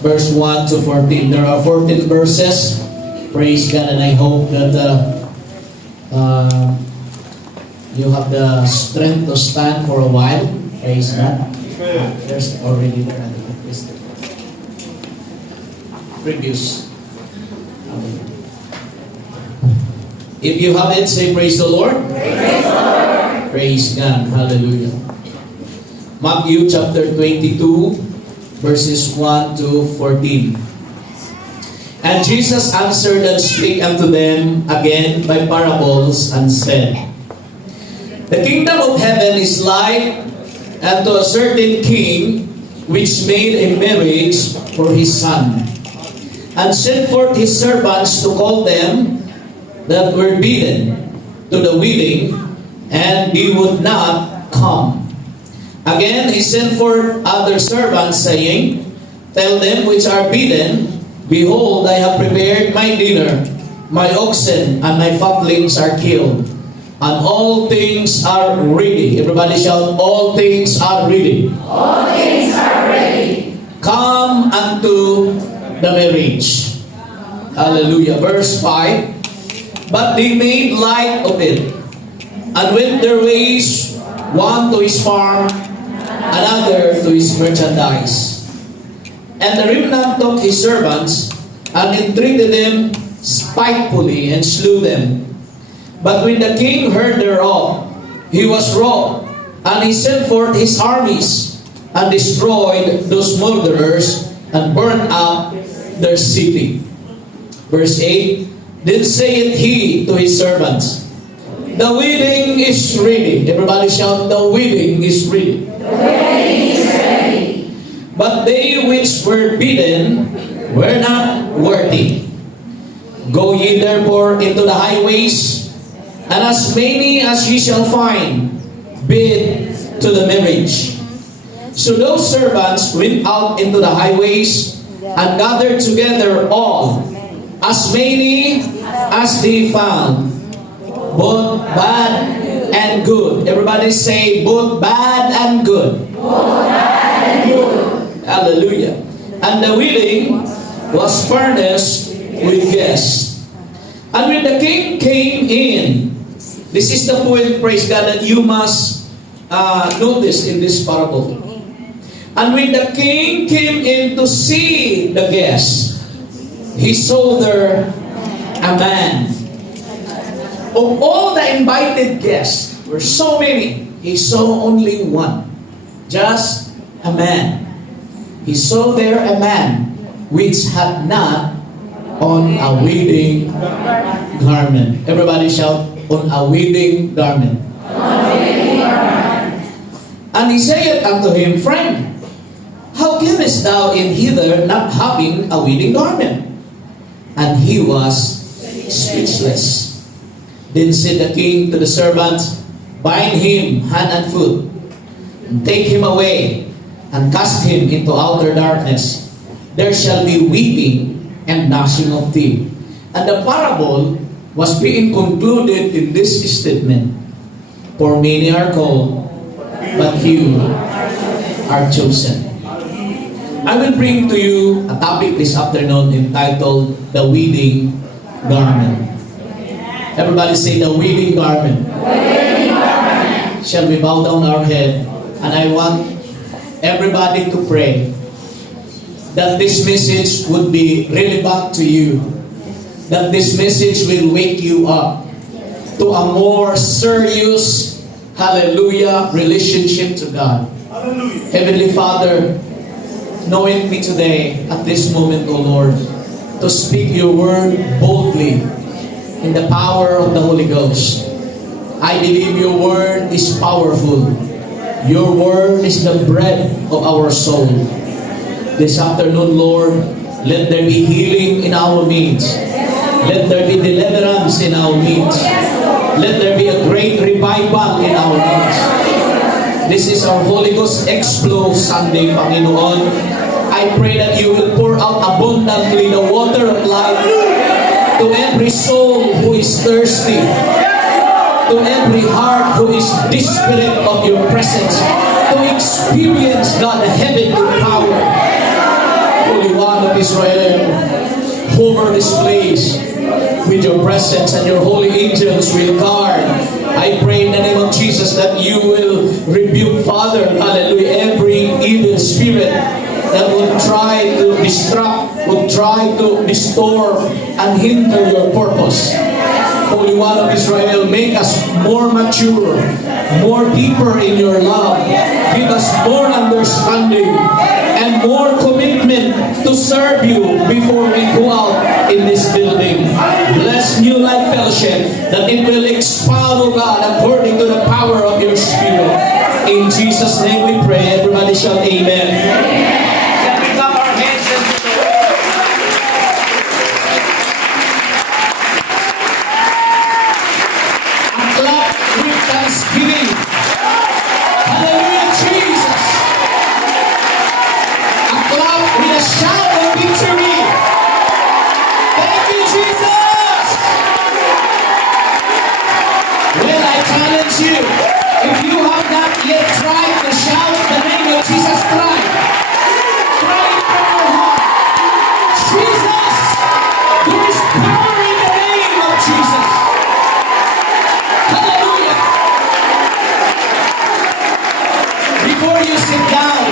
verse 1 to 14. There are 14 verses. Praise God, and I hope that you have the strength to stand for a while. Praise God. There's already there. Previous. If you have it, say praise the Lord. Praise the Lord. Praise God. Hallelujah. Matthew chapter 22, verses 1 to 14. And Jesus answered and spake unto them again by parables, and said, The kingdom of heaven is like unto a certain king, which made a marriage for his son, and sent forth his servants to call them that were bidden to the wedding, and they would not come. Again he sent forth other servants, saying, Tell them which are bidden, Behold, I have prepared my dinner, my oxen and my fatlings are killed, and all things are ready. Everybody shout, all things are ready. All things are ready. Come unto the marriage. Hallelujah. Verse 5. But they made light of it, and went their ways, one to his farm, another to his merchandise. And the remnant took his servants, and entreated them spitefully, and slew them. But when the king heard thereof, he was wroth, and he sent forth his armies, and destroyed those murderers, and burned up their city. Verse 8. Then saith he to his servants, The wedding is ready. Everybody shout, the wedding is ready. The wedding is ready. But they which were bidden were not worthy. Go ye therefore into the highways, and as many as ye shall find, bid to the marriage. So those servants went out into the highways, and gathered together all, as many as they found, both bad and good. Everybody say, both bad and good. Both bad and good. Hallelujah. And the wedding was furnished with guests. And when the king came in, this is the point, praise God, that you must notice in this parable. And when the king came in to see the guests, he saw there a man. Of all the invited guests, were so many, he saw only one. Just a man. He saw there a man which had not on a wedding garment. Everybody shout, on a wedding garment. On a wedding garment. And he saith unto him, Friend, how camest thou in hither not having a wedding garment? And he was speechless. Then said the king to the servants, Bind him hand and foot, and take him away, and cast him into outer darkness. There shall be weeping and gnashing of teeth. And the parable was being concluded in this statement, For many are called, but few are chosen. I will bring to you a topic this afternoon entitled, The Wedding Garment. Everybody say, the wedding garment. The wedding garment. Shall we bow down our head? And I want everybody to pray that this message would be relevant to you, that this message will wake you up to a more serious, hallelujah, relationship to God. Hallelujah. Heavenly Father, anoint me today at this moment, O Lord, to speak your word boldly in the power of the Holy Ghost. I believe your word is powerful. Your word is the bread of our soul. This afternoon, Lord, let there be healing in our midst. Let there be deliverance in our midst. Let there be a great revival in our midst. This is our Holy Ghost Explo Sunday, Panginoon. I pray that you will pour out abundantly the water of life to every soul who is thirsty, to every heart who is desperate of your presence, to experience, God, the heavenly power. Holy One Israel, hover this place with your presence, and your holy angels will guard. I pray in the name of Jesus that you will rebuke, Father, hallelujah, every evil spirit that would try to distract, would try to distort and hinder your purpose. Holy One of Israel, make us more mature, more deeper in your love. Give us more understanding and more commitment to serve you before we go out in this building. Bless New Life Fellowship, that it will expound, O God, according to the power of your Spirit. In Jesus' name we pray. Everybody shout amen. Shall we clap our hands and Clap with thanksgiving. Hallelujah, Jesus. A clap with a shout of victory. Thank you, Jesus. Well, I challenge you. If you have not yet tried to shout the name of Jesus, try. Try it from your heart. Jesus. There is power in the name of Jesus. Hallelujah. Before you sit down,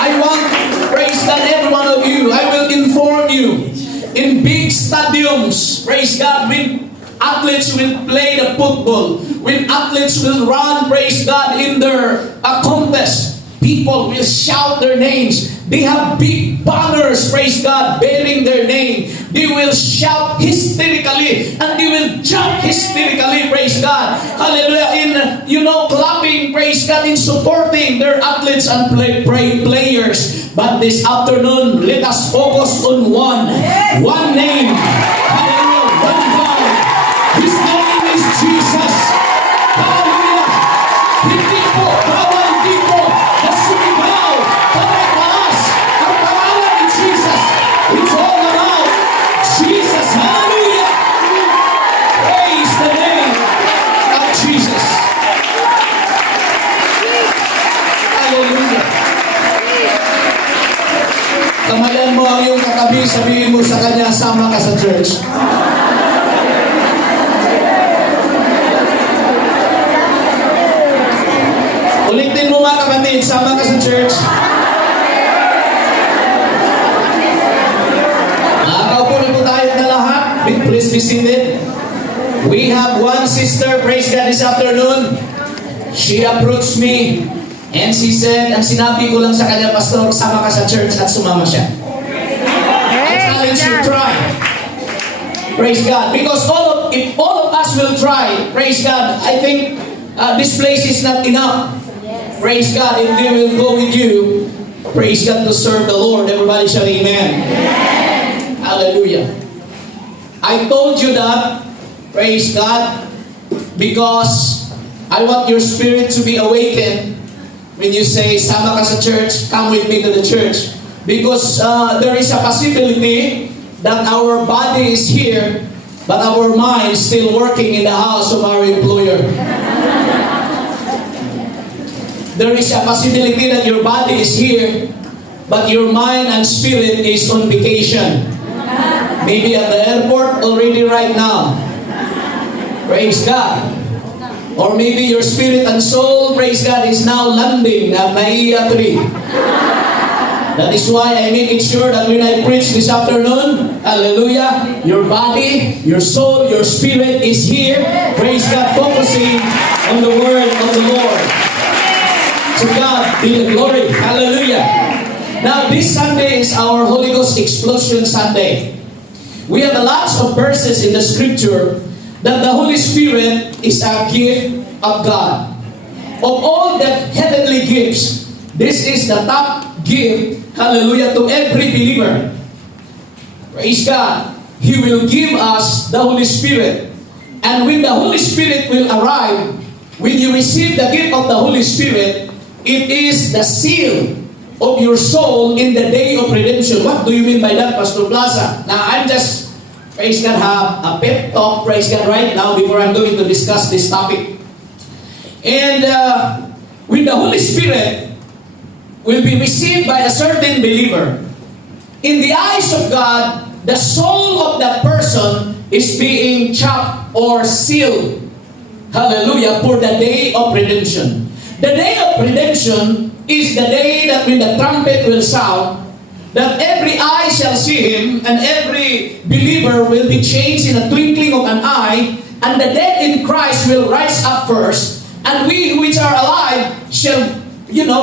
I want, praise God, every one of you, I will inform you, in big stadiums, praise God, when athletes will play the football, when athletes will run, praise God, in their contest, people will shout their names. They have big banners, praise God, bearing their name. They will shout hysterically and they will jump hysterically, praise God. Hallelujah. In, clapping, praise God, in supporting their athletes and players. But this afternoon, let us focus on one name. Hallelujah. One God. His name is Jesus. Hallelujah. Hindi po, bawal dito na sumigaw. Pagkakaas ang pangalan ni Jesus. It's all about Jesus. Hallelujah. Praise the name of Jesus. Hallelujah. Kamayan mo ang iyong katabi, sabihin mo sa kanya, sama ka sa church. Ulitin mo mga kapatid, sama ka sa church. Nakakaupo na po tayo na lahat. Please be seated. We have one sister, praise God, this afternoon. She approached me and she said, ang sinabi ko lang sa kanya, Pastor, sama ka sa church, at sumama siya. I challenge you, try. Praise God. Because if all of us will try, praise God, I think this place is not enough. Praise God, if they will go with you, praise God, to serve the Lord. Everybody shout amen. Hallelujah. I told you that, praise God, because I want your spirit to be awakened when you say, sama ka sa church, come with me to the church. Because there is a possibility that our body is here, but our mind is still working in the house of our employer. There is a possibility that your body is here, but your mind and spirit is on vacation. Maybe at the airport already right now. Praise God. Or maybe your spirit and soul, praise God, is now landing at Naiya 3. That is why I make it sure that when I preach this afternoon, hallelujah, your body, your soul, your spirit is here. Praise God, focusing on the word of the Lord. To God be the glory. Hallelujah. Now, this Sunday is our Holy Ghost Explosion Sunday. We have lots of verses in the scripture that the Holy Spirit is a gift of God. Of all the heavenly gifts, this is the top gift, hallelujah, to every believer. Praise God. He will give us the Holy Spirit. And when the Holy Spirit will arrive, when you receive the gift of the Holy Spirit, it is the seal of your soul in the day of redemption. What do you mean by that, Pastor Plaza? Now, I'm just, praise God, have a pep talk, praise God, right now before I'm going to discuss this topic. And when the Holy Spirit will be received by a certain believer, in the eyes of God, the soul of that person is being chopped or sealed. Hallelujah, for the day of redemption. The day of redemption is the day that when the trumpet will sound, that every eye shall see him, and every believer will be changed in a twinkling of an eye, and the dead in Christ will rise up first, and we which are alive shall,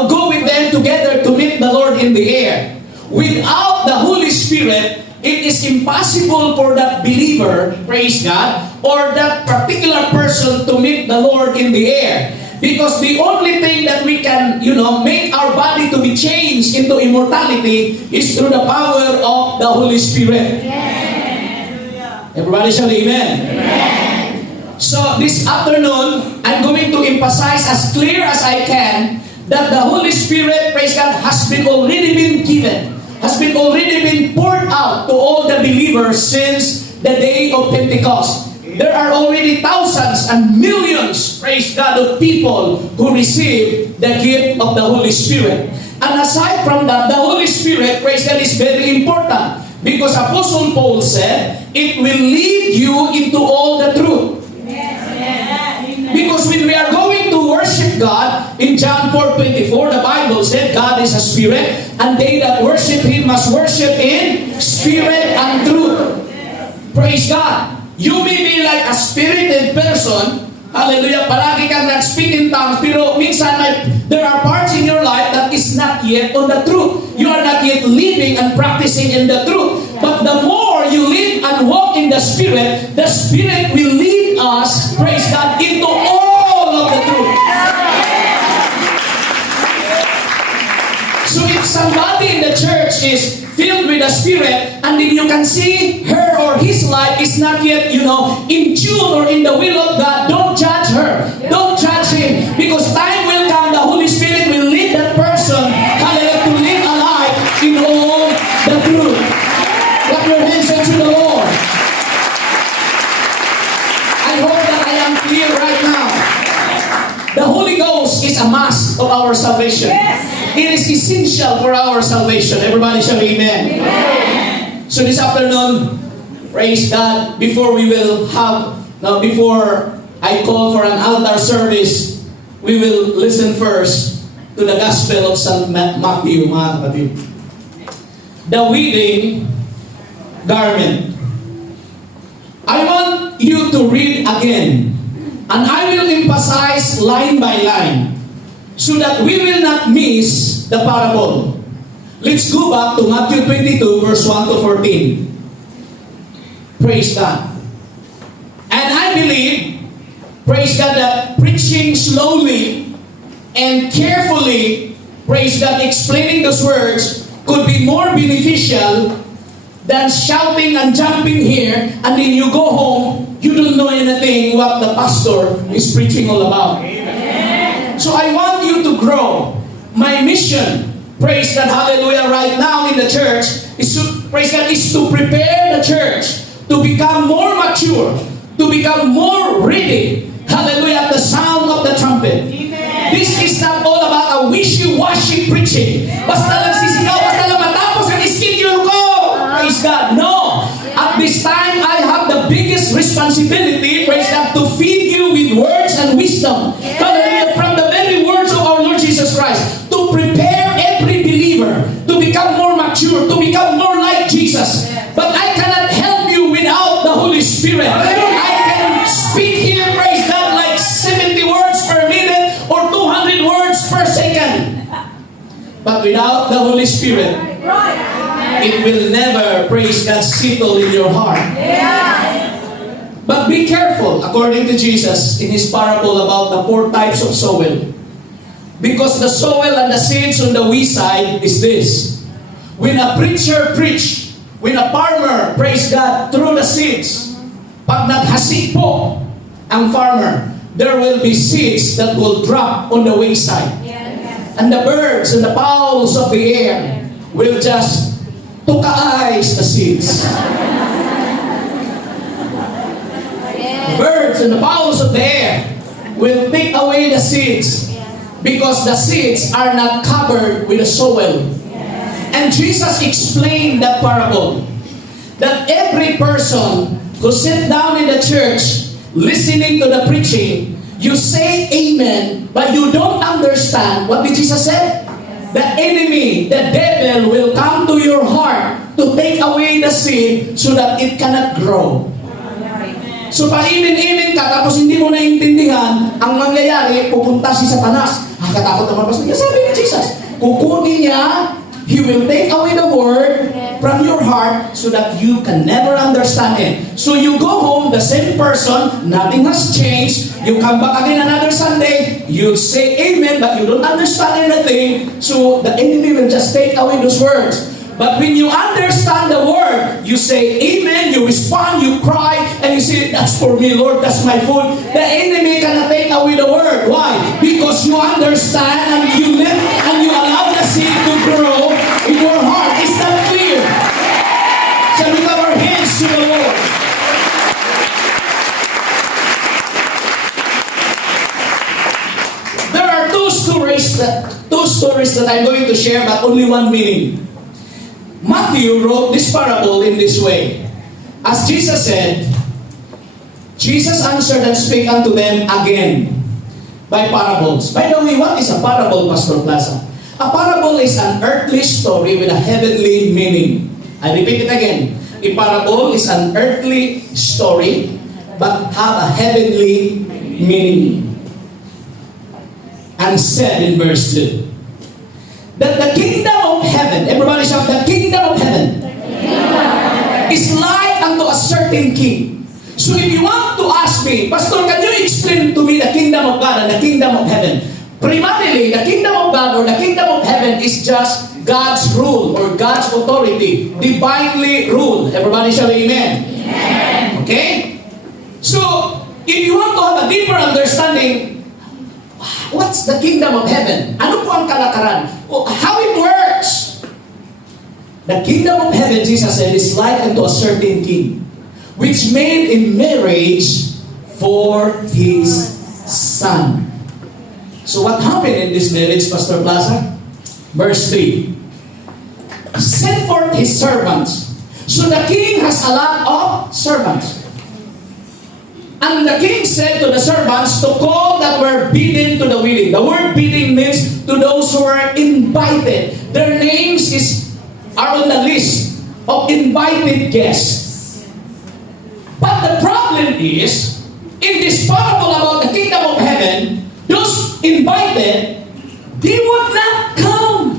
go with them together to meet the Lord in the air. Without the Holy Spirit, it is impossible for that believer, praise God, or that particular person to meet the Lord in the air. Because the only thing that we can, make our body to be changed into immortality is through the power of the Holy Spirit. Amen. Everybody shall amen. Amen. So this afternoon, I'm going to emphasize as clear as I can that the Holy Spirit, praise God, has already been given, has already been poured out to all the believers since the day of Pentecost. There are already thousands and millions, praise God, of people who receive the gift of the Holy Spirit. And aside from that, the Holy Spirit, praise God, is very important. Because Apostle Paul said, it will lead you into all the truth. Because when we are going to worship God, in John 4:24, the Bible said, God is a spirit, and they that worship Him must worship in spirit and truth. Praise God. You may be like a spirited person, hallelujah, palagi kang nag-speak in tongues, pero minsan there are parts in your life that is not yet on the truth. You are not yet living and practicing in the truth. But the more you live and walk in the Spirit will lead us, praise God, into all of the truth. So if somebody in the church is filled with the Spirit, and then you can see her or his life is not yet, in tune or in the will of God, don't judge her. Don't judge him. Because time will come, the Holy Spirit will lead that person, hallelujah, to live a life in all the truth. Clap your hands unto the Lord. I hope that I am clear right now. The Holy Ghost is a must of our salvation. It is essential for our salvation. Everybody shall amen. Amen. So this afternoon, praise God, before I call for an altar service, we will listen first to the Gospel of St. Matthew, mga kapatid. The wedding garment. I want you to read again, and I will emphasize line by line, so that we will not miss the parable. Let's go back to Matthew 22, verse 1 to 14. Praise God. And I believe, praise God, that preaching slowly and carefully, praise God, explaining those words could be more beneficial than shouting and jumping here, and then you go home, you don't know anything what the pastor is preaching all about. So I want you to grow. My mission, praise God, hallelujah, right now in the church is to, praise God, is to prepare the church to become more mature, to become more ready, hallelujah, at the sound of the trumpet. Amen. This is not all about a wishy-washy preaching. Basta lang sisigaw, basta lang matapos ang schedule ko. Praise God. No. At this time, I have the biggest responsibility, praise God, to feed you with words and wisdom. Hallelujah. From the very words of our Lord Jesus Christ, to prepare every believer to become more mature, to become more like Jesus. But I cannot help you without the Holy Spirit. I can speak here, praise God, like 70 words per minute or 200 words per second. But without the Holy Spirit, it will never, praise God, settle in your heart. But be careful, according to Jesus, in His parable about the 4 types of soil. Because the soil and the seeds on the wayside is this. When a preacher preach, when a farmer, praise God, through the seeds, pag naghasik po ang farmer, there will be seeds that will drop on the wayside. And the birds and the fowls of the air will just tukais the seeds. The birds and the fowls of the air will take away the seeds because the seeds are not covered with the soil. And Jesus explained that parable. That every person who sit down in the church listening to the preaching, you say amen, but you don't understand what did Jesus say? The enemy, the devil will come to your heart to take away the seed so that it cannot grow. So pa-imin-imin ka tapos hindi mo naintindihan, ang mangyayari, pupunta si Satanas. Katakot naman pastor. Sabi ni Jesus, kukunin niya, He will take away the word from your heart so that you can never understand it. So you go home, the same person, nothing has changed. You come back again another Sunday, you say amen, but you don't understand anything. So the enemy will just take away those words. But when you understand the word, you say amen, you respond, you cry, and you say, that's for me, Lord, that's my food. The enemy cannot take away the word. Why? Because you understand and you live and you allow the seed to grow in your heart. Is that clear? So lift up our hands to the Lord. There are two stories that I'm going to share, but only one meaning. Matthew wrote this parable in this way. As Jesus said, Jesus answered and spake unto them again by parables. By the way, what is a parable, Pastor Plaza? A parable is an earthly story with a heavenly meaning. I repeat it again. A parable is an earthly story but have a heavenly meaning. And said in verse 2 that the kingdom of heaven, everybody shout, the kingdom of heaven is like unto a certain king. So if you want to ask me, Pastor, can you explain to me the kingdom of God and the kingdom of heaven? Primarily, the kingdom of God or the kingdom of heaven is just God's rule or God's authority, divinely ruled. Everybody shout amen. Amen. Okay? So, if you want to have a deeper understanding, what's the kingdom of heaven? Ano po ang kalakaran? How it works? The kingdom of heaven, Jesus said, is like unto a certain king, which made a marriage for his son. So what happened in this marriage, Pastor Plaza? Verse 3. Sent forth his servants. So the king has a lot of servants. And the king said to the servants to call that were bidden to the wedding. The word bidding means to those who are invited. Their names are on the list of invited guests. But the problem is, in this parable about the kingdom of heaven, those invited, they would not come.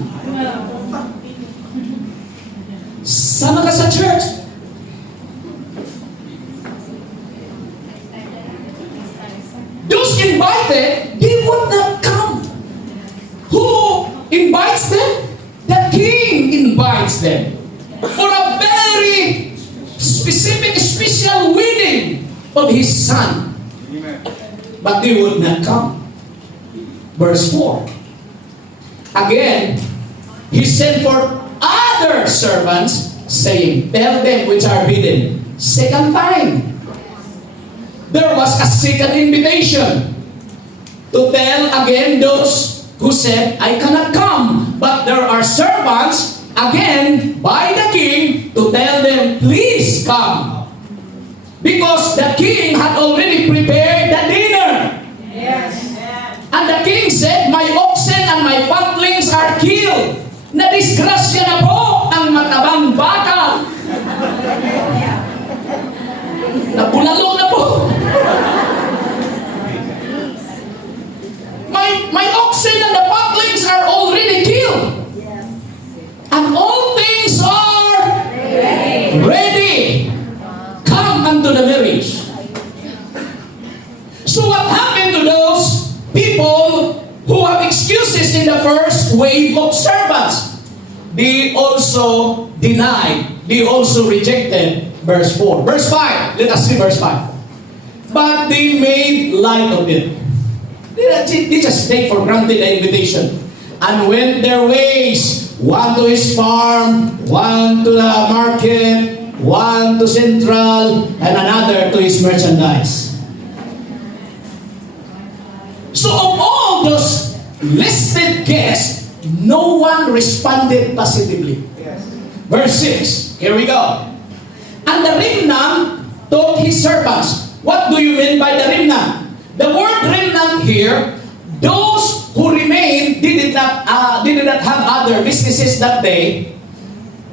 Sama ka sa church. Those invited, they would not come. Who invites them? The king invites them for a very specific, special wedding of his son. Amen. But they would not come. Verse 4. Again, he sent for other servants, saying, tell them which are bidden. Second time. There was a second invitation to tell again those who said, I cannot come. But there are servants, again, by the king, to tell them, please come. Because the king had already prepared the dinner. Yes. And the king said, my oxen and my fatlings are killed. Nadisgrasya na po ang matabang baka. Napulalo na po. My oxen and the fatlings are already killed. And all things are ready. Come unto the marriage. So what happened to those people who have excuses in the first wave of servants? They also denied. They also rejected verse 4. Verse 5. Let us see verse 5. But they made light of it. They just take for granted the invitation and went their ways. One to his farm, one to the market, one to Central, and another to his merchandise. So of all those listed guests, no one responded positively. Verse 6, here we go. And the remnant told his servants. What do you mean by the remnant? The word remnant here, those who remained did not have other businesses that day.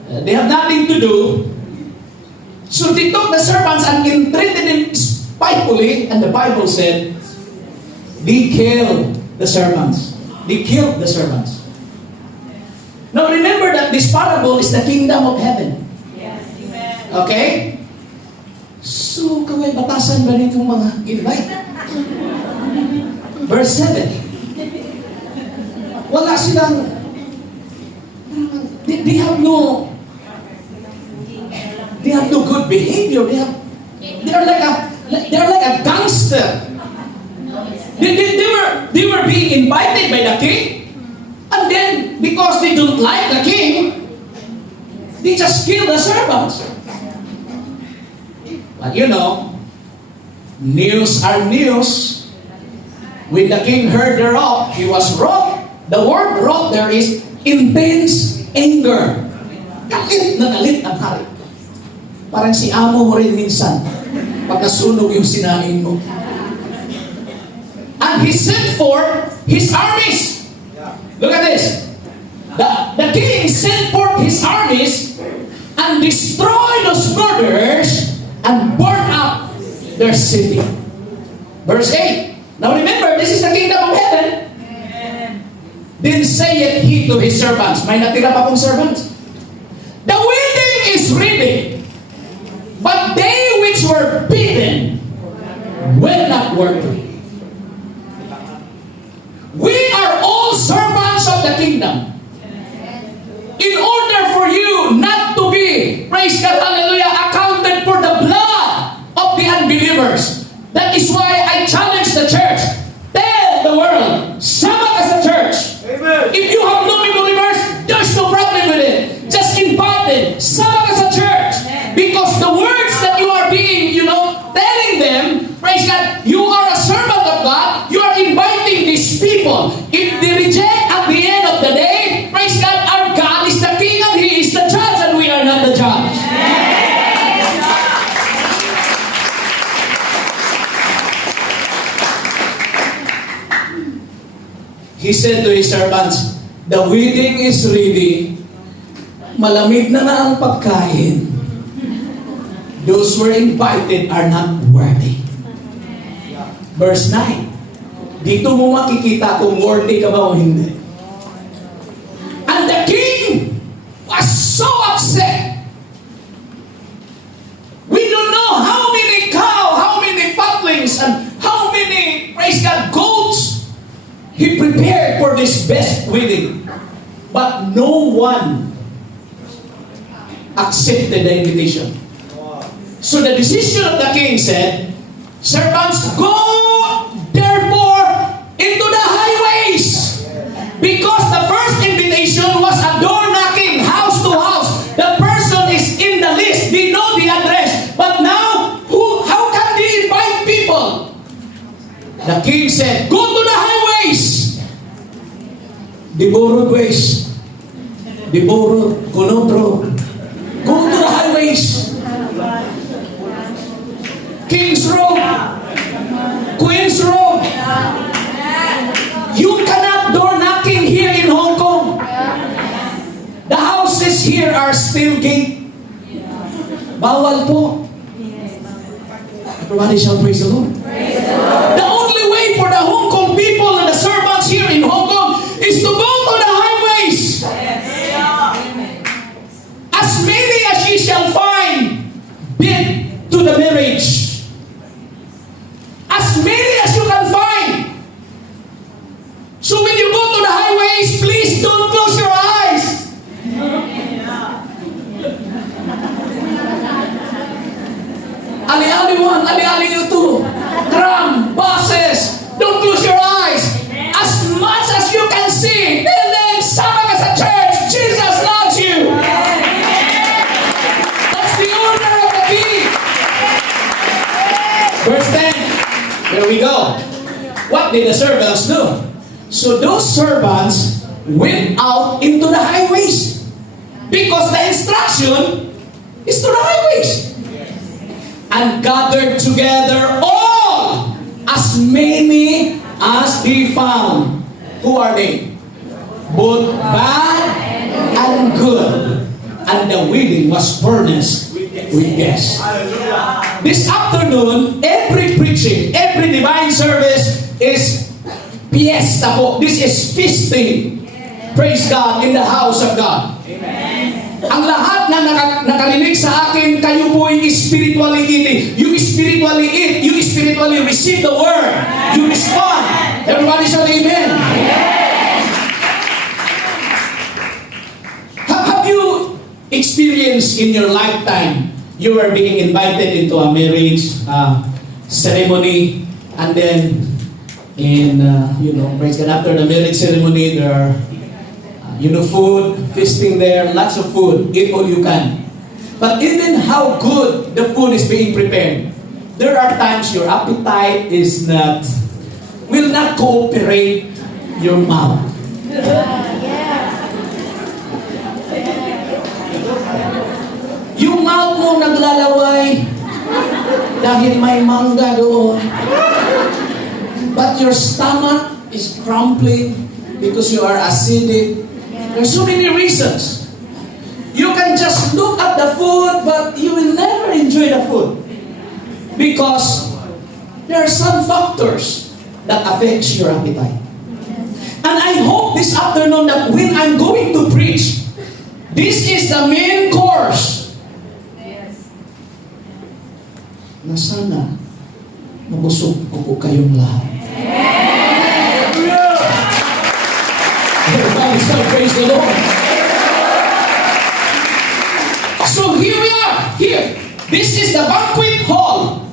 They have nothing to do. So they took the servants and entreated them spitefully, and the Bible said, they killed the servants. They killed the servants. Now remember that this parable is the kingdom of heaven. Yes, amen. Okay? So, kaway batasan ba nitong mga invite? Verse 7. Wala silang, they have no good behavior. They're like a gangster. They were being invited by the king, and then because they don't like the king, they just kill the servants. But you know, news are news. When the king heard thereof, he was wroth. The word wroth there is intense anger. Galit na galit ang hari. Parang si amo mo rin minsan pag nasunog yung sinain mo. And he sent forth his armies. Look at this. The king sent forth his armies and destroyed those murderers and burn up their city. Verse 8. Now remember, this is the kingdom of heaven. Then saith he to his servants. May natira pa pong servants. The wedding is ready, but they which were bidden were not worthy. We are all servants of the kingdom. In order for you not to be, praise God, hallelujah, accounted for the blood of the unbelievers. That is why I challenge the church. Tell the world, Sabbath as a church. Amen. If you have non-believers, there's no problem with it. Just invite them. Sabbath as a church. Because the words that you are being, telling them, praise God, you are a servant of God. You are inviting these people. If they reject at the end of the day, praise God, our God is the King and He is the judge and we are not the judge. He said to his servants, the wedding is ready. Malamig na ang pagkain. Those who were invited are not worthy. Verse 9. Dito mo makikita kung worthy ka ba o hindi. And the king was so upset. We don't know how many cow, how many fatlings, and how many, praise God, goats he prepared for this best wedding. But no one accepted the invitation. So the decision of the king said, servants, go therefore into the highways. Because the first invitation was a door knocking, house to house. The person is in the list, they know the address. But now, how can they invite people? The king said, go to the highways. The borrowed ways. The borrowed conotro. Go to the highways. King's Road. Queen's Road. You cannot door knocking here in Hong Kong. The houses here are still gate. Bawal po. Everybody shall praise the Lord. The only way for the Hong Kong people and the servants here in Hong Kong is to go to the highways. As many as ye shall find, bid to the marriage. As many as you can find. So when you go to the highways, please don't close your eyes. Ali-ali 1, ali-ali 2, tram, buses, don't close your eyes. As much as you can see, tell them, Sabbath as a church, Jesus loves you. That's the order of the king. Verse 10, there we go. What did the servants do? So those servants went out into the highways. Because the instruction is to the highways. And gathered together all, as many as he found. Who are they? Both bad and good. And the wedding was furnished with guests. This afternoon, every preaching, every divine service is fiesta po. This is feasting. Praise God in the house of God. Ang lahat na nakarinig sa akin, kayo po ay spiritually eating. You spiritually eat. You spiritually receive the word. You respond. Everybody shout amen. Have you experienced in your lifetime, you were being invited into a marriage ceremony, and then praise God, after the marriage ceremony, there are food, feasting there, lots of food, eat all you can. But even how good the food is being prepared, there are times your appetite will not cooperate your mouth. Yung mouth mo naglalaway dahil may mangga doon. But your stomach is crumbling because you are acidic. There's so many reasons. You can just look at the food, but you will never enjoy the food. Because there are some factors that affects your appetite. And I hope this afternoon that when I'm going to preach, this is the main course. Na sana mabusog po kayong lahat. Everybody say, praise the Lord. So here we are. Here. This is the banquet hall.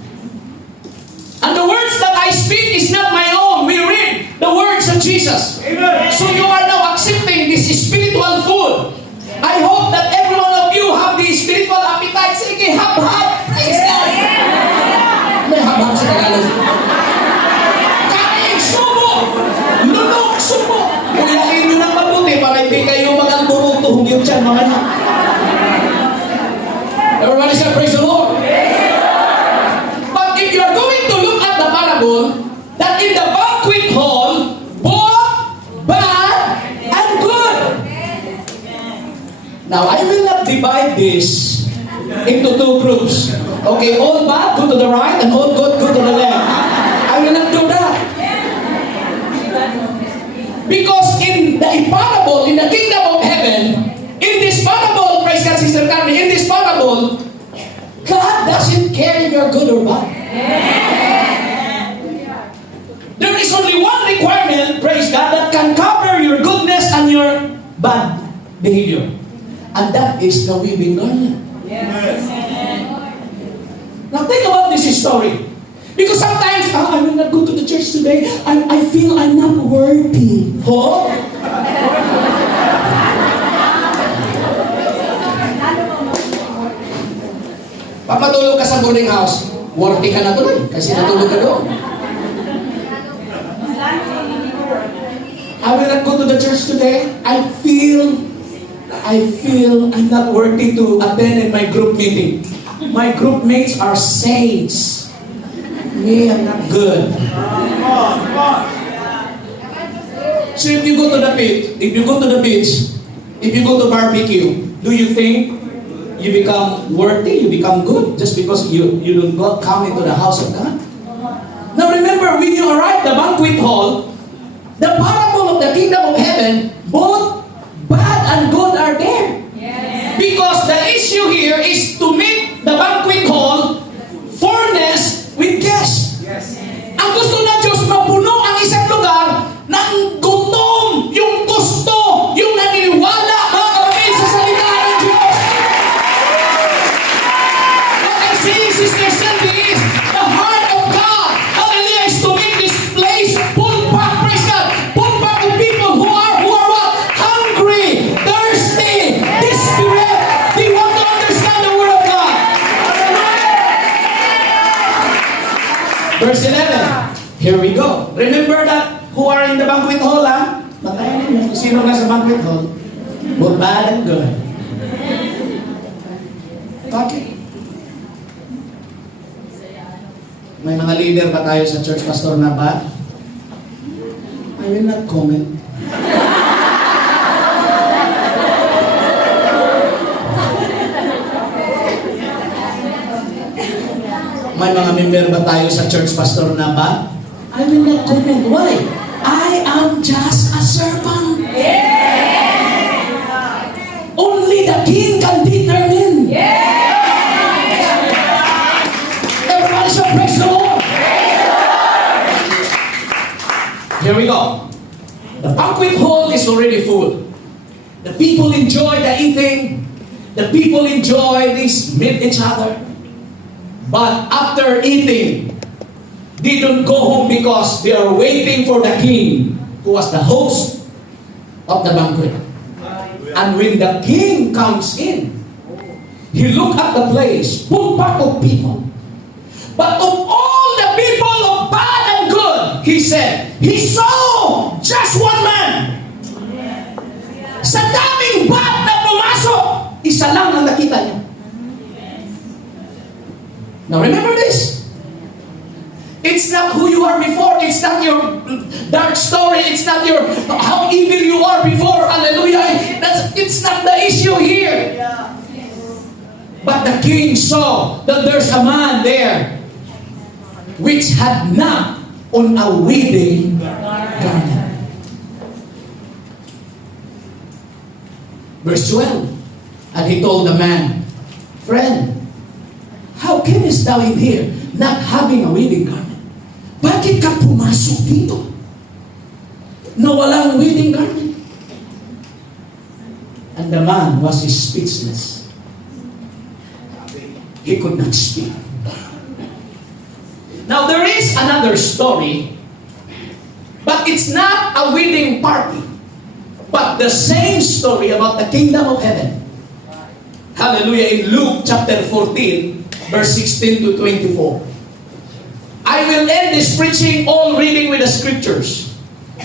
And the words that I speak is not my own. We read the words of Jesus. Amen. So you are now accepting this spiritual food. I hope that every one of you have the spiritual appetite. Sige, hap-hap. Praise God. May hap-hap sa Tagalog. Kain, subo. Lunok, subo. Kuyain nyo ng mabuti para hindi kayo mag-alburog tuhog yung tiyan, mga anak. Everybody say, praise the Lord. But if you are going to look at the parable, that in the banquet hall, both bad and good. Now, I will not divide this into two groups. Okay, all bad, go to the right, and all good, go to the left. I will not do that. Because in the parable, in the kingdom of heaven, in this parable, praise God, Sister Carmen, in this parable, God doesn't care if you're good or bad. There is only one requirement, praise God, that can cover your goodness and your bad behavior. And that is the wedding garment. Now think about this story. Because sometimes, I will not go to the church today. I feel I'm not worthy. Huh? Papatulog ka sa boarding house. Worthy ka na tuloy kasi natulog ka doon. I will not go to the church today. I feel I'm not worthy to attend in my group meeting. My group mates are saints. Me, I'm not good. So if you go to the beach, if you go to barbecue, do you think you become worthy, you become good just because you don't come into the house of God? Now remember, when you arrive at the banquet hall, the parable of the kingdom of heaven, both bad and good are there. Because the issue here is to make the banquet hall furnished with guests. Ang gusto ng Diyos, mapuno ang isang lugar ng gutom, yung gusto, yung naniniwala, mga kapatid, sa salita ng Diyos. What I'm saying, Sister Sandy, is the heart of God, hallelujah, is to make this place full pack, praise God, full pack of people who are what? Hungry, thirsty, desperate. They want to understand the Word of God. Verse 11. Here we go. Remember that who are in the banquet hall, ha? Batayan mo, sino nga sa banquet hall, both bad and good. Bakit? May mga leader ba tayo sa church pastor na bad? I will not comment. May mga member ba tayo sa church pastor na bad? I will not comment. Why? I am just a servant. Only the king can determine. Everybody should praise the Lord. Here we go. The banquet hall is already full. The people enjoy the eating. The people enjoy this, meet each other. But after eating, they don't go home because they are waiting for the king, who was the host of the banquet. And when the king comes in, he looked at the place, full packed of people. But of all the people of bad and good, he said, he saw just one man. Sa daming bad na pumasok, isa lang ang nakita niya. Now remember this. It's not who you are before. It's not your dark story. It's not your how evil you are before. Hallelujah. It's not the issue here. But the king saw that there's a man there which had not on a wedding garment. Verse 12. And he told the man, friend, how camest thou in here not having a wedding garment? Bakit ka pumasok dito na walang wedding garment? And the man was speechless. He could not speak. Now there is another story, but it's not a wedding party, but the same story about the kingdom of heaven. Hallelujah. In Luke chapter 14, verse 16 to 24. I will end this preaching all reading with the scriptures.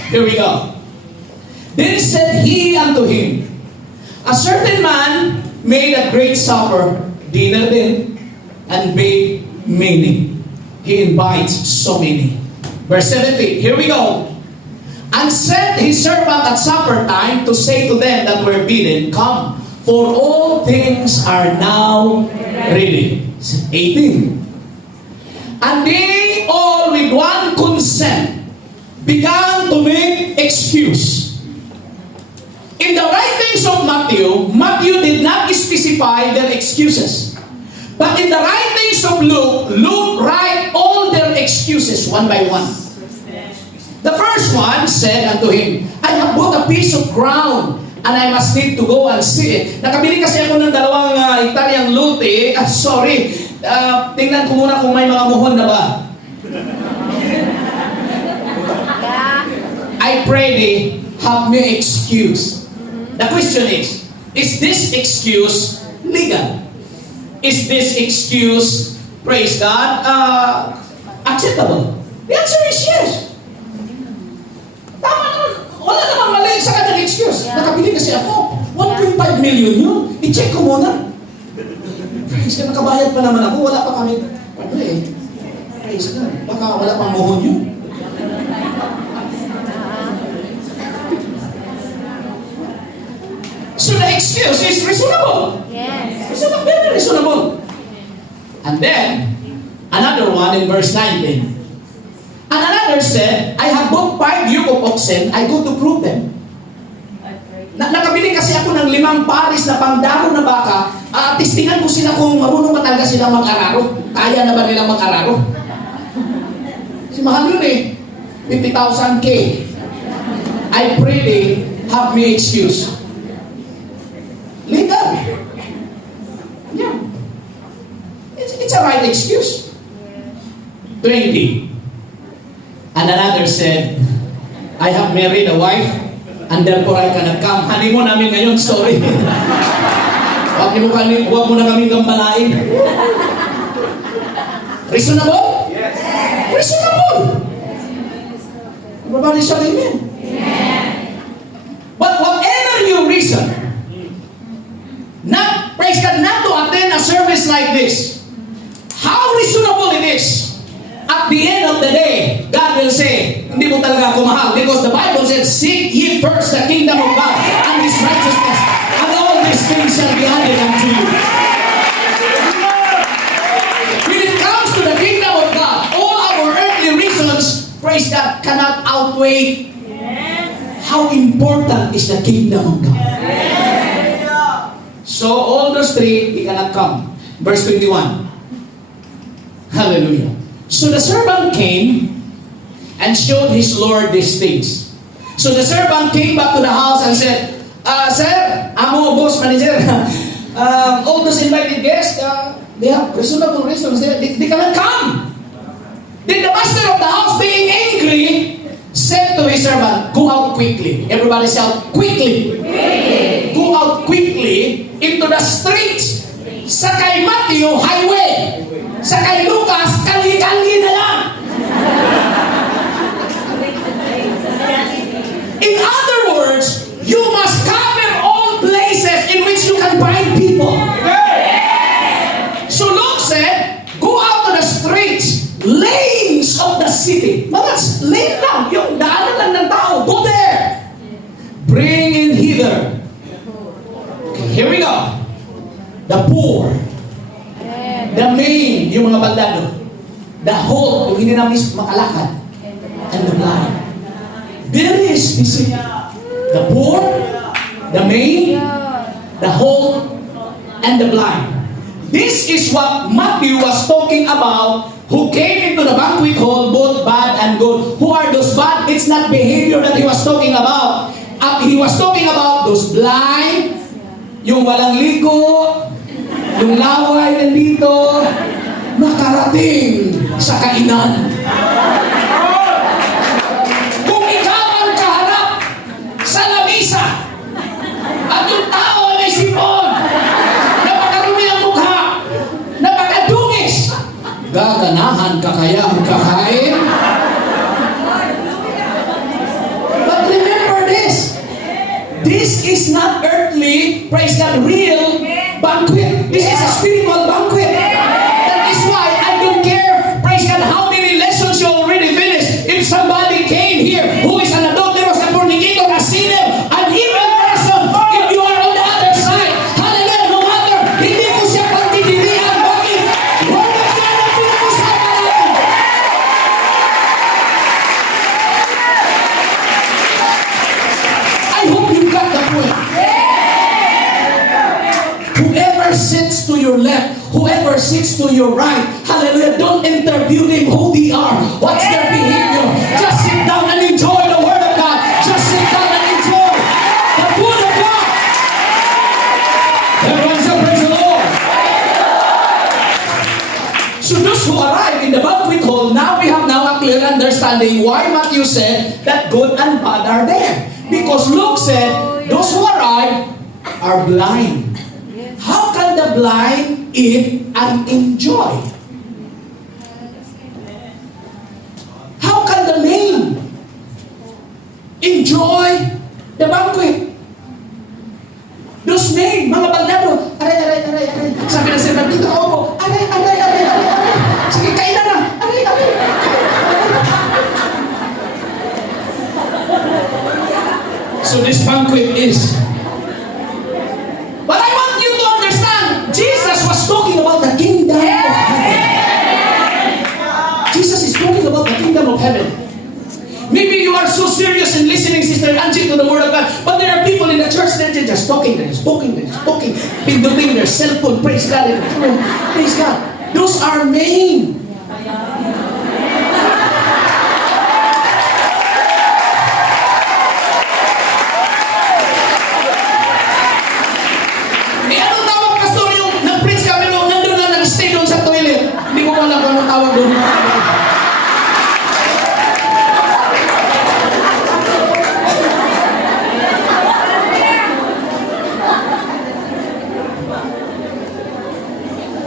Here we go. Then said he unto him, a certain man made a great supper, dinner then, and bade many. He invites so many. Verse 17, here we go. And sent his servant at supper time to say to them that were bidden, come, for all things are now ready. 18. And they all with one consent began to make excuse. In the writings of Matthew, Matthew did not specify their excuses. But in the writings of Luke, Luke write all their excuses one by one. The first one said unto him, I have bought a piece of ground and I must need to go and see it. Nakabili kasi ako ng dalawang hektaryang lote. Sorry. Tingnan ko muna kung may mga muhon na ba. I pray thee, have me excuse. The question is this excuse legal? Is this excuse, praise God, acceptable? The answer is yes. Tama naman. Wala namang mali sa kanyang excuse. Nakabili kasi ako. 1.5 million yun. I-check ko muna. Praise God, nakabayad pa naman ako. Wala pa kami. Ano eh. Praise God. Baka wala pang muhon yun. So the excuse is reasonable. Yes. Reasonable, very reasonable. And then, another one in verse 19. And another said, I have bought 5 yoke of oxen, I go to prove them. Nakabili kasi ako ng 5 pares na pangdaro na baka, testingan ko sila kung marunong ba talaga silang mag-araro. Kaya na ba nilang mag-araro? Si mahal yun eh. 50,000 K. I pray they have me excuse. Legal. Yeah. It's a right excuse. 20. And another said, I have married a wife and therefore I cannot come. Honeymoon namin ngayon, sorry. Huwag mo na kaming gambalain. Reasonable? Yes. Reasonable. Everybody shout amen. like this. How reasonable it is. At the end of the day, God will say, hindi mo talaga ako mahal. Because the Bible said, seek ye first the kingdom of God and His righteousness, and all these things shall be added unto you. When it comes to the kingdom of God, all our earthly reasons, praise God, cannot outweigh how important is the kingdom of God. So all those three, they cannot come. Verse 21. Hallelujah. So the servant came and showed his Lord these things. So the servant came back to the house and said, Sir, amo, boss, manager, all those invited guests, they have reasonable reasons. They cannot come. Then the master of the house, being angry, said to his servant, go out quickly. Everybody shout, quickly. Quickly. Go out quickly into the streets. Sa kay Matthew, highway. Sa kay Lucas, kali-kali na lang. In other words, you must cover all places in which you can find people. So Luke said, go out to the streets, lanes of the city. Mga lane lang, yung daanan lang ng tao. Go there. Bring in hither. Okay, here we go. The poor. The main, yung mga bandado. The whole, yung hindi namin makalakad. And the blind. Very specific. The poor, the main, the whole, and the blind. This is what Matthew was talking about, who came into the banquet hall, both bad and good. Who are those bad? It's not behavior that he was talking about. He was talking about those blind, yung walang ligo, yung laway nandito, nakarating sa kainan. Kung ikaw ang kaharap sa lamisa at yung tao ay may sipon, napakarumi ang mukha, napakadungis, gaganahan ka kaya ang kakain? But remember this. This is not earthly, praise God, real banquet. This is a spiritual banquet. That is why I don't care, praise God, how many lessons you already finished. If somebody came here who is an adulterous, a fornicator, a sinner, an evil person, if you are on the other side, hallelujah, no matter, hindi ko siya pagtititihan. Bakit? Word of God ang pinag-usapan natin. I hope you got the point. Whoever sits to your left, whoever sits to your right, hallelujah, don't interview them who they are, what's their behavior. Just sit down and enjoy the Word of God. Just sit down and enjoy the food of God. Everyone say, praise the Lord. So those who arrive in the banquet hall, now we have a clear understanding why Matthew said that good and bad are there. Because Luke said, those who arrive are blind. How can the blind eat and enjoy? How can the lame enjoy the banquet? Those lame, mga bandado, aray. Sabi na sila, dito ako, aray. Sige, kainan na, aray. So this banquet is. But I want you to understand, Jesus was talking about the kingdom of heaven. Jesus is talking about the kingdom of heaven. Maybe you are so serious in listening, Sister Angie, to the Word of God, but there are people in the church that they're just talking, pinduting their cell phone, praise God, praise God. Those are main. Tawag doon.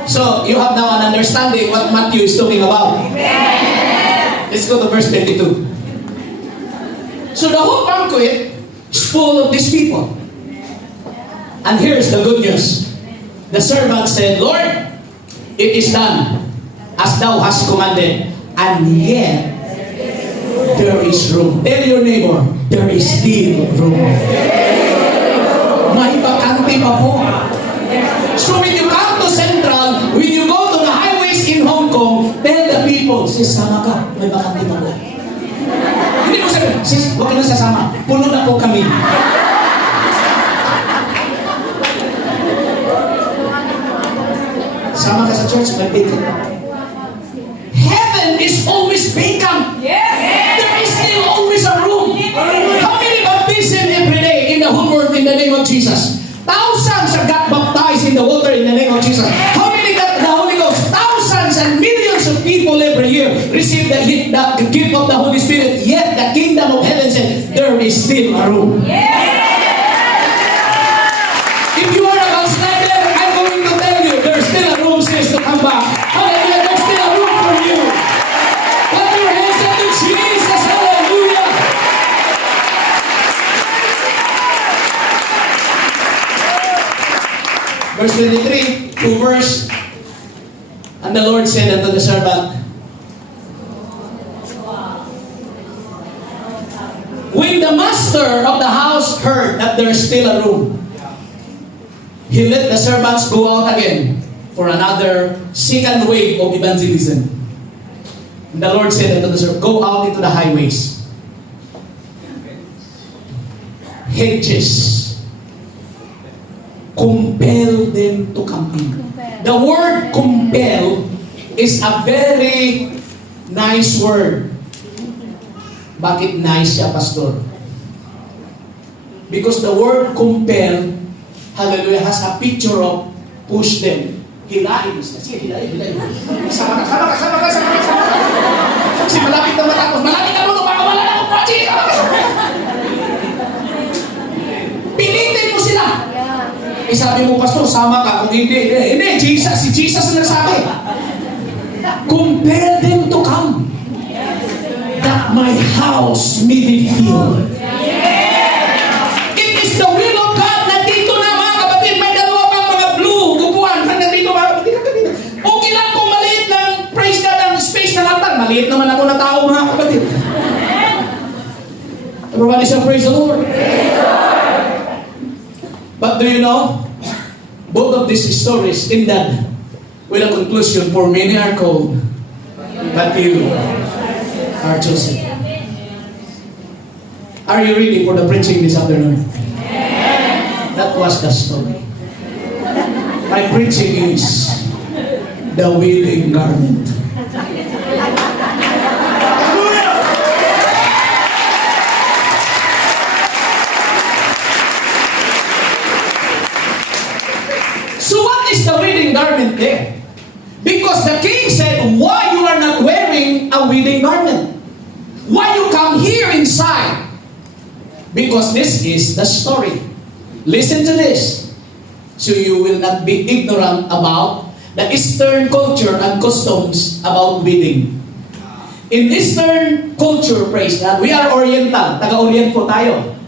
So, you have now an understanding what Matthew is talking about. Amen. Let's go to verse 22. So, the whole banquet is full of these people. And here's the good news. The servant said, Lord, It is done as thou hast commanded, and yet there is room. Tell your neighbor, there is still room. May bakante pa po. So when you come to Central, when you go to the highways in Hong Kong, tell the people, sis, sama ka, may bakante pa po. Hindi mo sabi, sis, huwag ka na sasama. Puno na po kami. Sama ka sa church, may vacant. Heaven is always vacant. There is still always a room. How many baptism every day in the whole world in the name of Jesus? Thousands have got baptized in the water in the name of Jesus. How many got the Holy Ghost? Thousands and millions of people every year receive the gift of the Holy Spirit. Yet the kingdom of heaven said, there is still a room. If you are a backslider, I'm going to tell you, there's still a room, sis, to come back. Hallelujah, there's still a room for you. Clap your hands up to Jesus, hallelujah. Verse 23, 2 verse. And the Lord said unto the servant, when the master of the house heard that there is still a room, he let the servants go out again for another second wave of evangelism. And the Lord said unto the servant, go out into the highways, hedges, compel them to come in. The word compel is a very nice word. Bakit nice siya, Pastor? Because the word compel, hallelujah, has a picture of push them. Hilain mo sila. Sige, hilain. Sama ka. Kasi malapit na matapos. Malapit na mo, baka wala na akong project. Pilitin mo sila. Sabi mo, Pastor, sama ka. Kung hindi, si Jesus ang nagsabi. Compel them to come, that my house may be filled. It is the will of God na dito na, mga kapatid, may dalawa pang mga blue, gupuan, hanggang dito, mga kapatid, okay lang kung maliit lang, praise God, ang space ng altar. Maliit naman ako na tao, mga kapatid. Everybody say, praise the Lord. But do you know, both of these stories ended with a conclusion, for many are called, but few are chosen. Are you ready for the preaching this afternoon? That was the story. My preaching is the willing garment. So what is the wedding garment there? Because the king said, why you are not wearing a wedding garment? Why you come here inside? Because this is the story. Listen to this, so you will not be ignorant about the Eastern culture and customs about wedding. In Eastern culture, praise God, we are Oriental, taga-Orient po tayo.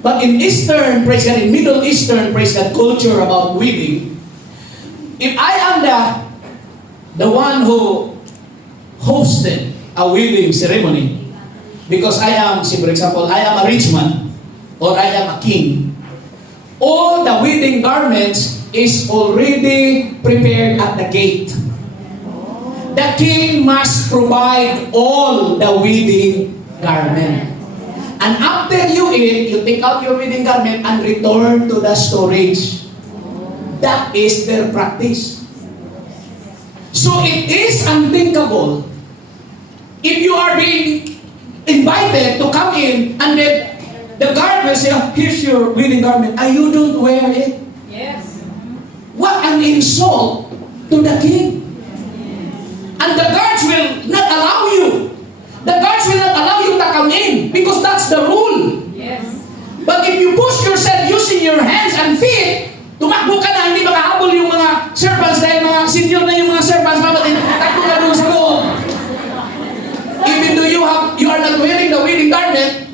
But in Eastern, praise God, in Middle Eastern, praise God, culture about wedding, if I am the one who hosted a wedding ceremony, because I am, say for example, I am a rich man, or I am a king, all the wedding garments is already prepared at the gate. The king must provide all the wedding garment. And after you eat, you take out your wedding garment and return to the storage. That is their practice. So it is unthinkable if you are being invited to come in and then the guard say, here's your wedding garment, and you don't wear it. Yes. What an insult to the king. And the guards will not allow you. The guards will not allow you to come in because that's the rule. Yes. But if you push yourself using your hands and feet, tumakbo ka na, hindi makahabol yung mga servants dahil mga senior na yung mga servants, takbo ka doon sa loob. Even though you are not wearing the wedding garment,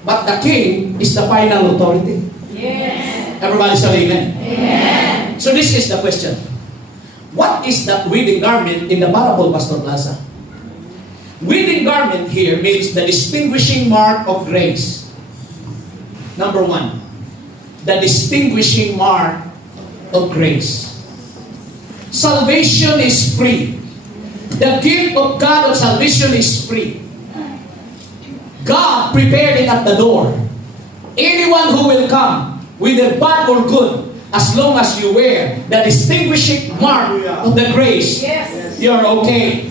but the king is the final authority. Yes. Everybody say amen. Amen. So this is the question. What is that wedding garment in the parable, Pastor Plaza? Wedding garment here means the distinguishing mark of grace. Number one, the distinguishing mark of grace. Salvation is free. The gift of God of salvation is free. God prepared it at the door. Anyone who will come, whether bad or good, as long as you wear the distinguishing mark of the grace, you're okay.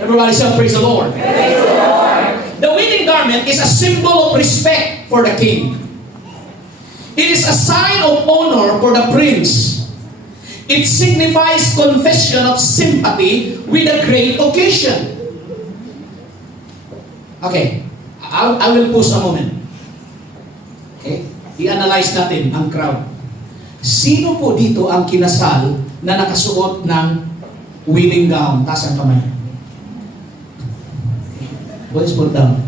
Everybody say, praise the Lord. Praise the Lord. The wedding garment is a symbol of respect for the king. It is a sign of honor for the prince. It signifies confession of sympathy with a great occasion. Okay, I will pause a moment. Okay, i-analyze natin ang crowd. Sino po dito ang kinasal na nakasuot ng wedding gown? Taas ang kamay. Boys, put down.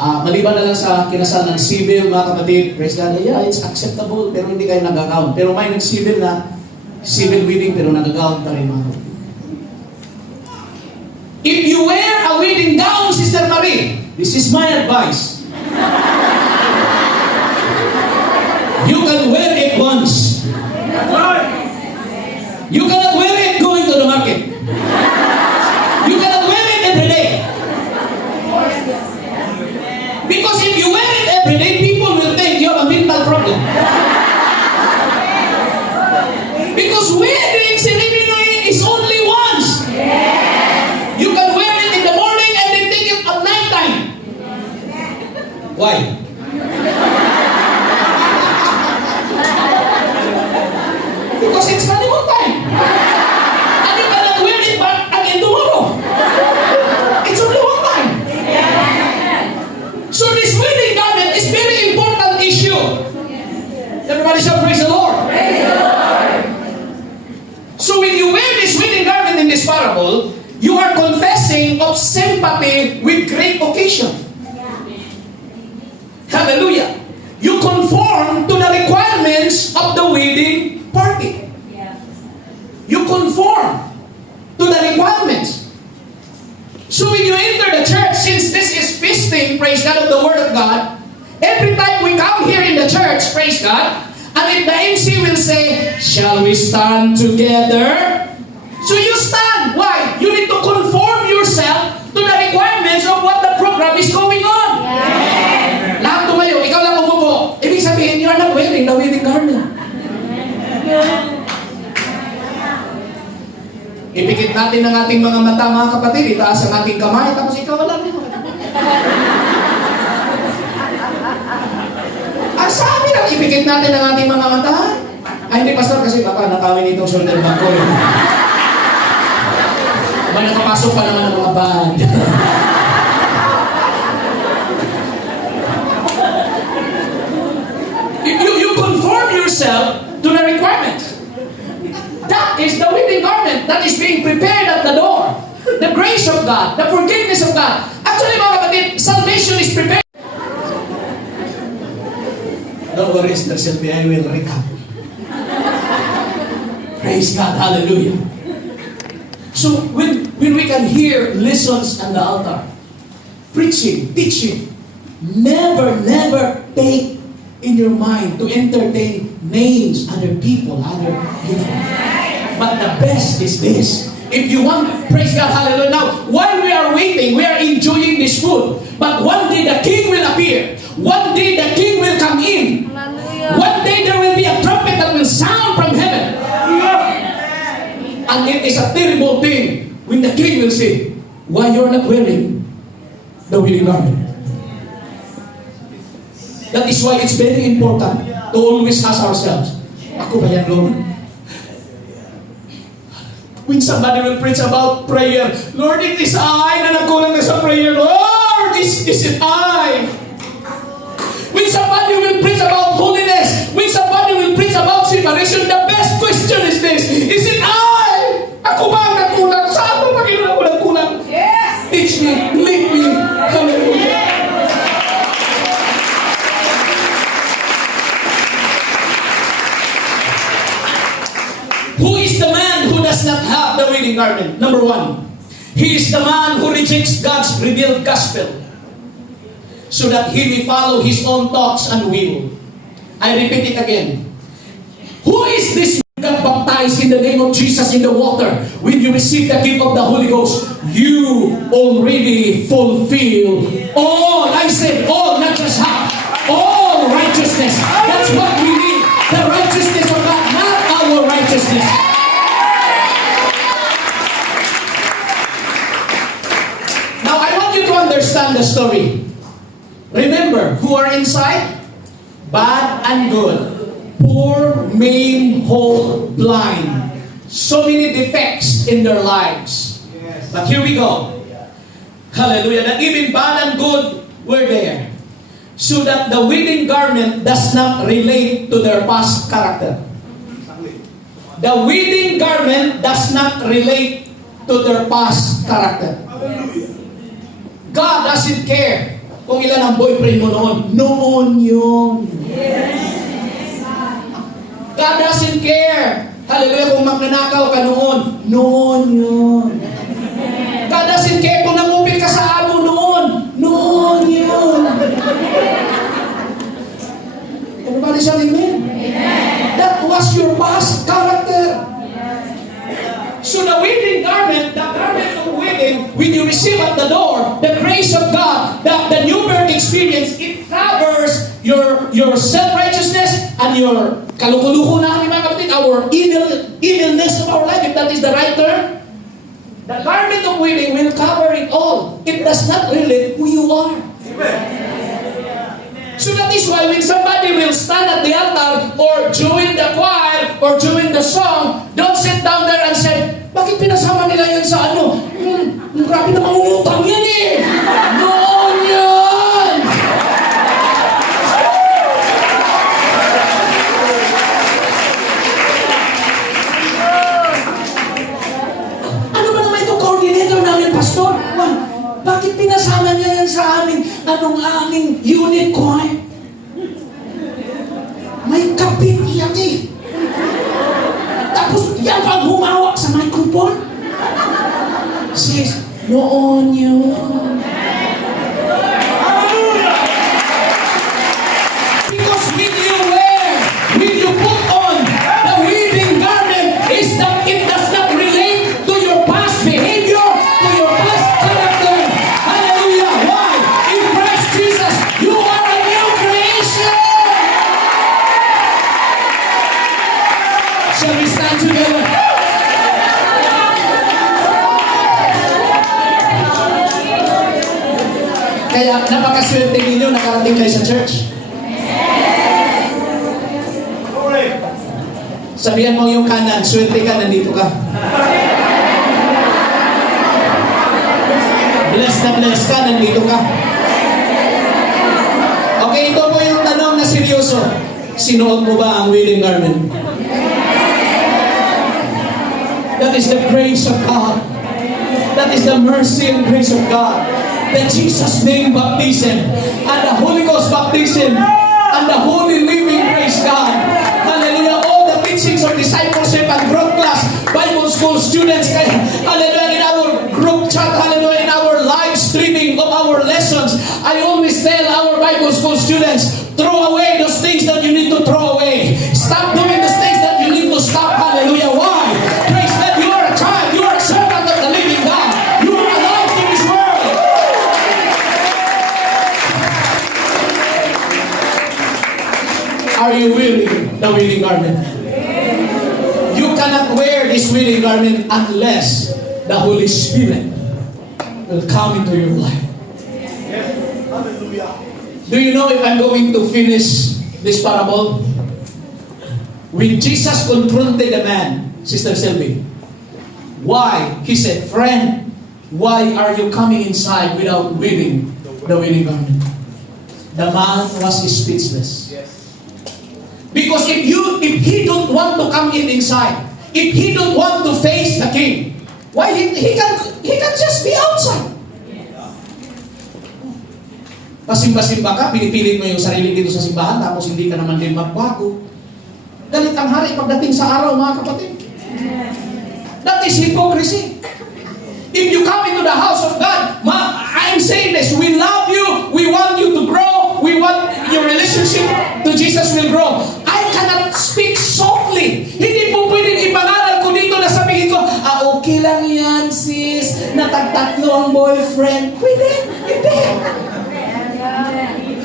Maliban na lang sa kinasal ng civil, mga kapatid, praise God, yeah, it's acceptable, pero hindi kayo nag-gown. Pero may nag-civil na, civil wedding, pero nag-gown pa rin, mga kapatid. If you wear a wedding gown, Sister Marie, this is my advice. You can wear it once. You cannot wear it going to the market. You cannot wear it every day. Because if you wear it every day, people will think you have a mental problem. Because wedding ceremony is only once. You can wear it in the morning and then take it at night time. Why? Because it's honeymoon time. And you cannot wear it back again tomorrow. It's only one time. So this wedding garment is very important issue. Everybody shout praise the Lord. Praise the Lord. So when you wear this wedding garment in this parable, you are confessing of sympathy with great occasion. Hallelujah. You conform to the requirements of the wedding party. You conform to the requirements. So when you enter the church, since this is feasting, praise God, of the Word of God, every time we come here in the church, praise God, and if the MC will say, shall we stand together? So you stand. Why? You need to conform yourself to the requirements of what the program is going on. Lahat tumayo, ikaw lang umupo. Ibig sabihin, you are not wearing the wedding garment. Ipikit natin ang ating mga mata, mga kapatid. Itaas ang ating kamay. Tapos ikaw wala rin. Ang sabi lang, ipikit natin ang ating mga mata. Ay, hindi, Pastor, kasi baka nakawin itong shoulder bag ko. May nakapasok pa naman ng mga band. You conform yourself to the requirements. That is the wedding garment that is being prepared at the door. The grace of God, the forgiveness of God. Actually, mga kapatid, salvation is prepared. Don't worry, Sister Sylvia, I will recap. Praise God, hallelujah. So, when we can hear lessons on the altar, preaching, teaching, never take in your mind to entertain names, other people, other, But the best is this. If you want, praise God, hallelujah. Now, while we are waiting, we are enjoying this food. But one day the King will appear. One day the King will come in. One day there will be a trumpet that will sound from heaven. And it is a terrible thing when the King will say, why you are not wearing the wedding garment? That is why it's very important to always ask ourselves, ako ba yan, Lord? When somebody will preach about prayer, Lord, it is I na nagkulang na sa prayer. Lord, is it I? When somebody will preach about holiness, when somebody will preach about separation, the best question is this, is it I? Ako ba ang nagkulang? Saan mo Panginoon ako nagkulang? Yes. Teach me, lead me. Hallelujah. Who is the man who does not have the wedding garment? Number one, he is the man who rejects God's revealed gospel so that he may follow his own thoughts and will. I repeat it again. Who is this got baptized in the name of Jesus in the water? When you receive the gift of the Holy Ghost, you already fulfill all. I said all, not just half. All righteousness. That's what we need. The righteousness of God, not our righteousness. Now I want you to understand the story. Remember, who are inside? Bad and good. Poor, maimed, whole, blind. So many defects in their lives. But here we go. Hallelujah. That even bad and good were there. So that the wedding garment does not relate to their past character. The wedding garment does not relate to their past character. God doesn't care kung ilan ang boyfriend mo noon. Noon yun. God doesn't care. Hallelujah, kung magnanakaw ka noon. Noon yun. God doesn't care kung nangupit ka sa amo noon. Noon yun. Everybody say amen? That was your past character. So the wedding garment, the garment of wedding, when you receive at the door, the grace of God, the new birth experience, it covers your self-righteousness and your kalukuluko na mga kapatid, our evilness of our life, if that is the right term. The garment of wedding will cover it all. It does not relate who you are. So that is why when somebody will stand at the altar or join the choir or join the song, don't sit down there and say, bakit pinasama nila yan sa ano? Grabe na mangungutang yan eh! Noon yan! Ano ba naman itong coordinator namin, Pastor? Bakit pinasama niya yan sa aming aming unit choir? May kapit yan eh. Tapos yan pang humawak sa microphone. Sis, noon yun. Because when you put on the wedding garment, is that it does not relate to your past behavior, to your past character. Hallelujah. Why? In Christ Jesus, you are a new creation. Shall we stand together? Kaya napakaswerte ninyo nakarating kayo sa church. Sabihan mo yung kanan, swerte ka, nandito ka. Blessed ka, nandito ka. Okay, ito po yung tanong na seryoso. Sinuot mo ba ang wedding garment? That is the grace of God. That is the mercy and grace of God. The Jesus name baptism and the Holy Ghost baptism and the Holy Living Praise God. Hallelujah. All the teachings of discipleship and growth class, Bible school students, hallelujah, in our group chat, hallelujah, in our live streaming of our lessons, I always tell our Bible school students, throw away those things that you need to throw away. Stop doing those things that you need to stop. Hallelujah. Why? Praise God. You are a child. You are a servant of the living God. You are alive in this world. Are you wearing the wedding garment? You cannot wear this wedding garment unless the Holy Spirit will come into your life. Do you know if I'm going to finish this parable? When Jesus confronted the man, Sister Sylvie, why? He said, friend, why are you coming inside without wearing the wedding garment? The man was speechless. Because if he don't want to come inside, if he don't want to face the king, why he can just be outside. Pasimba-simba ka, pinipilit mo yung sarili dito sa simbahan, tapos hindi ka naman din magbago. Galit ang hari pagdating sa araw, mga kapatid. That is hypocrisy. If you come into the house of God, I'm saying this, we love you, we want you to grow, we want your relationship to Jesus will grow. I cannot speak softly. Hindi po pwedeng ipangaral ko dito na sabihin ko, okay lang yan sis, natagtatlo ang boyfriend. Pwede? Hindi.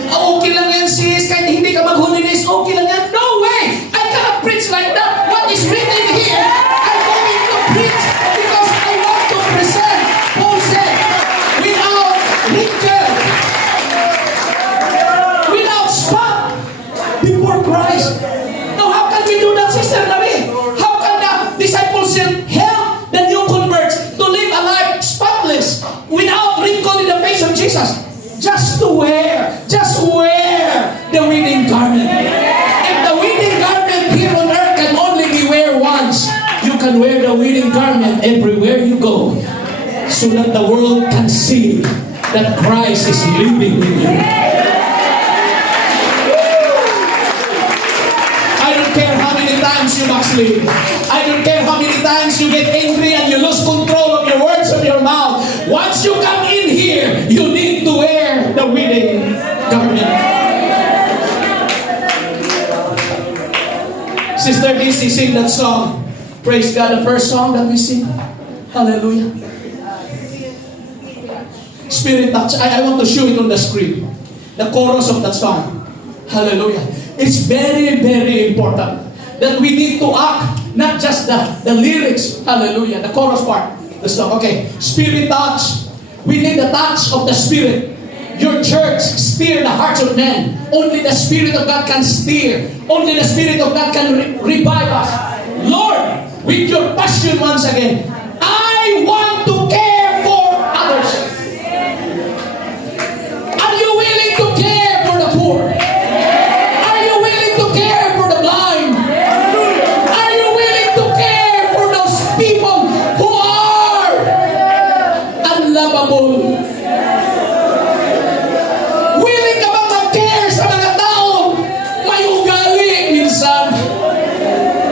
Okay lang yan sis, kahit hindi ka mag-holiness, okay lang yan. No way! I cannot preach like that. What is written here, I'm going to preach because I want to present, Paul said, without wrinkle, without spot, before Christ. Now how can we do that, Sister Marie? How can the discipleship help the new converts to live a life spotless, without wrinkle in the face of Jesus? Just wear the wedding garment. If the wedding garment here on earth can only be wear once, you can wear the wedding garment everywhere you go, so that the world can see that Christ is living in you. I don't care how many times you backslid. I don't care how many times you get angry and you lose control of your words of your mouth. Once you come in here, you need to wear the wedding garment. Sister Dizzy sing that song. Praise God, the first song that we sing. Hallelujah. Spirit touch. I want to show it on the screen. The chorus of that song. Hallelujah. It's very, very important that we need to act, not just the lyrics. Hallelujah. The chorus part. The song. Okay. Spirit touch. We need the touch of the Spirit. Your church steer the hearts of men. Only the Spirit of God can steer. Only the Spirit of God can revive us. Lord, with your passion once again, I want to care for others. Are you willing to care for the poor? Are you willing to care for the blind? Are you willing to care for those people who are unlovable? Willing ka bang mag-care sa mga tao may ugali minsan?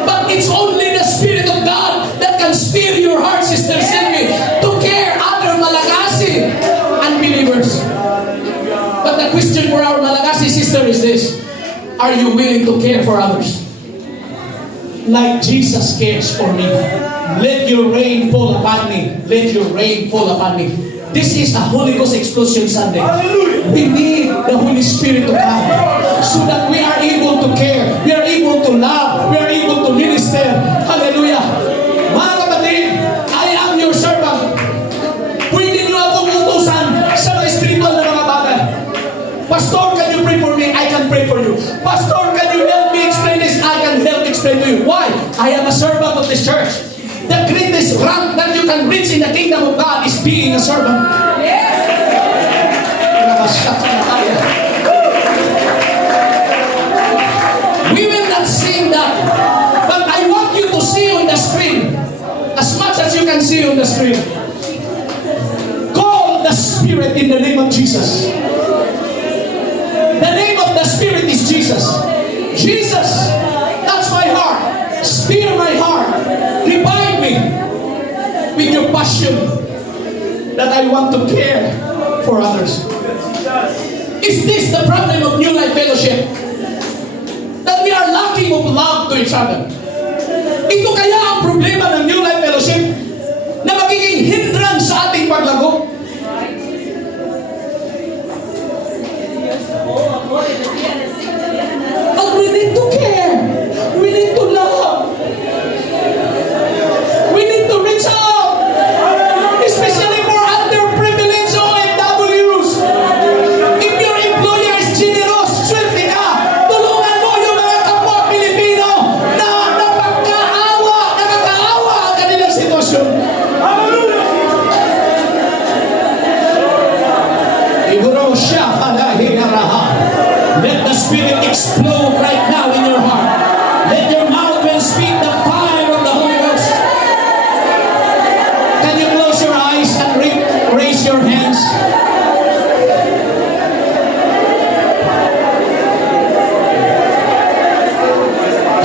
But it's only the Spirit of God that can steer your heart, Sister Sylvie, to care other Malagasy unbelievers. But the question for our Malagasy sister is this: are you willing to care for others? Like Jesus cares for me. Let your rain fall upon me. Let your rain fall upon me. This is a Holy Ghost Explosion Sunday. We need the Holy Spirit to come so that we are able to care, we are able to love, we are able to minister. Hallelujah. Mga kapatid, I am your servant. Pwede niyo akong utusan sa mga spiritual na mga bagay. Pastor, can you pray for me? I can pray for you. Pastor, can you help me explain this? I can help explain to you. Why? I am a servant of this church. The greatest rank that you can reach in the kingdom of God is being a servant. We will not sing that, but I want you to see on the screen, as much as you can see on the screen. Call the Spirit in the name of Jesus. The name of the Spirit is Jesus. Jesus, touch my heart, steer my heart, revive me with your passion that I want to care for others. Is this the problem of New Life Fellowship? That we are lacking of love to each other. Ito kaya ang problema ng New Life Fellowship na magiging hindrance sa ating paglago? But we need to care. We need to love. We need to reach out. Especially for underprivileged OFWs. If your employer is generous, swerte ka. Tulungan mo yung mga kapwa Pilipino na nakakaawa ang kanilang sitwasyon. Iguro siya palahiraraha. Let the Spirit explode right now in your heart. Let your mouth will speak the fire of the Holy Ghost. Can you close your eyes and raise your hands?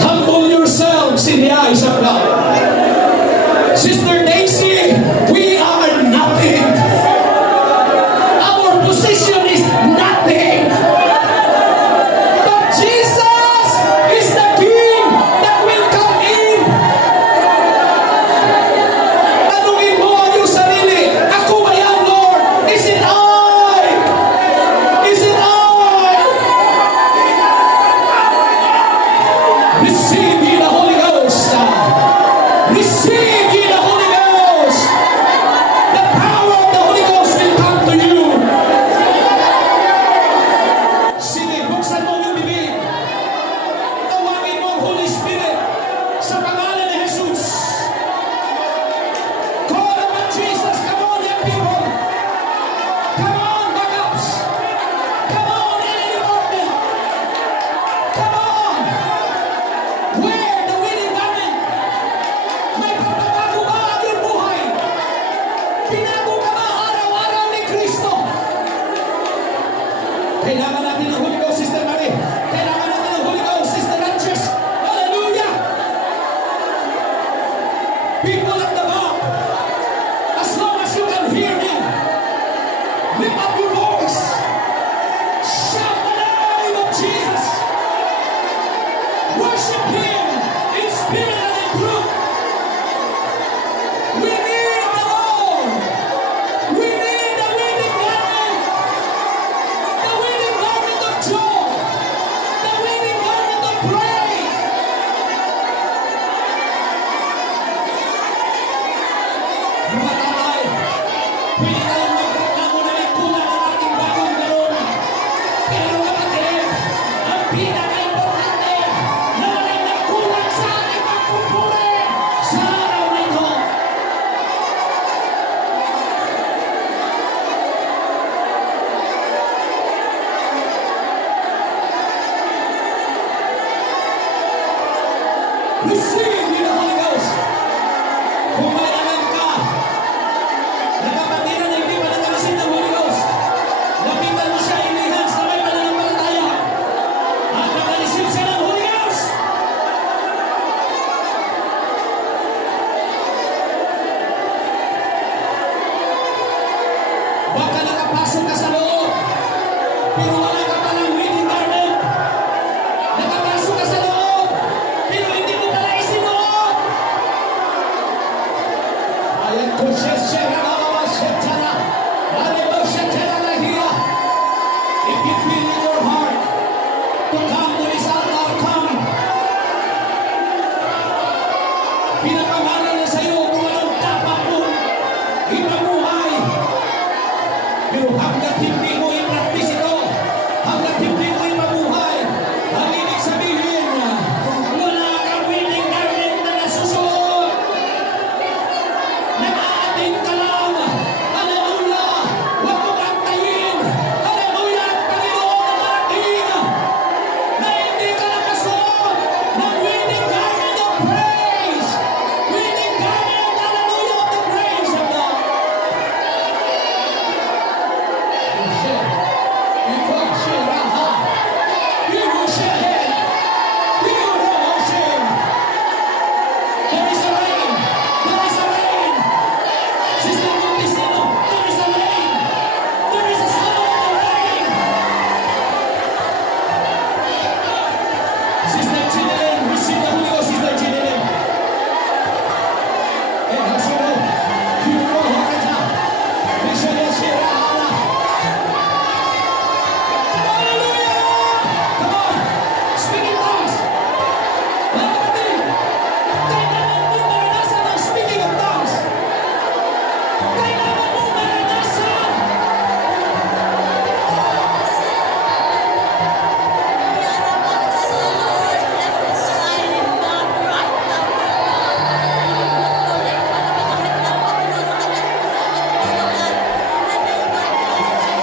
Humble yourselves in the eyes of God. Sister Receive ye the Holy Ghost. The power of the Holy Ghost will come to you. Sige, buksan mo yung bibig. Tawagin mo ang Holy Spirit sa pangalan ni Jesus. Call upon Jesus. Come on, young people. Come on, backups. Come on, any department. Come on. Wear the winning garment. May pagbabago ba ang iyong buhay? Binago ka ba araw-araw ni Kristo? Kailangan natin ng Holy Ghost, Sister Marie. Kailangan natin ng Holy Ghost, Sister Ranches. Hallelujah! People at the back, as long as you can hear me, lift up your voice. Shout the name of Jesus. Worship Him in spirit and in truth. We need the Lord. We need the winning garment. The winning garment of joy. The winning garment of praise. Mga tatay, pwede tayong magreklamo na may kulang ang ating bagong galon. Pero kapatid, ang pinaka-importante na walang nagkulang sa ating pagpupuri sa araw na ito. Receive ye the Holy Ghost. Kung may alam ka na kapatiran na hindi pa nag-receive ng Holy Ghost, lapitan mo siya inihans na may pananampalataya at nag-receive siya ng Holy Ghost. Baka nakapasok ka sa loob, pero wala ka palang wedding garment. Nakapasok ka sa loob, pero hindi mo pala isinuot. Ayan ko siya mama shetana. Ayan ko shetana na hiya. If you feel in your heart to come to this altar, come. Pinapangalan na sa'yo kung anong dapat mong ipabuhay. Pero hanggat hindi mo i-practice ito, hanggat hindi mo ipabuhay, ang ibig sabihin, wala kang winning garment na nasusuot. Nag-aating ka lang. Hallelujah! Huwag mong antayin. Hallelujah! Ang Panginoon ang ating na hindi ka nakasuot ng winning garment of praise. Winning garment, hallelujah, of the praise of God. There is a rain. There is a rain. Sister Montesino, there is a rain. There is a sound of the rain. Sister Chinelen, receive the Holy Ghost, Sister Chinelen. And Hashiro, Hiro Hakata, Michelle Shirahara. Hallelujah! Come on, speak in tongues. Mga kapatid, kailangan mo maranasan ang speaking of tongues. Kailangan mo maranasan.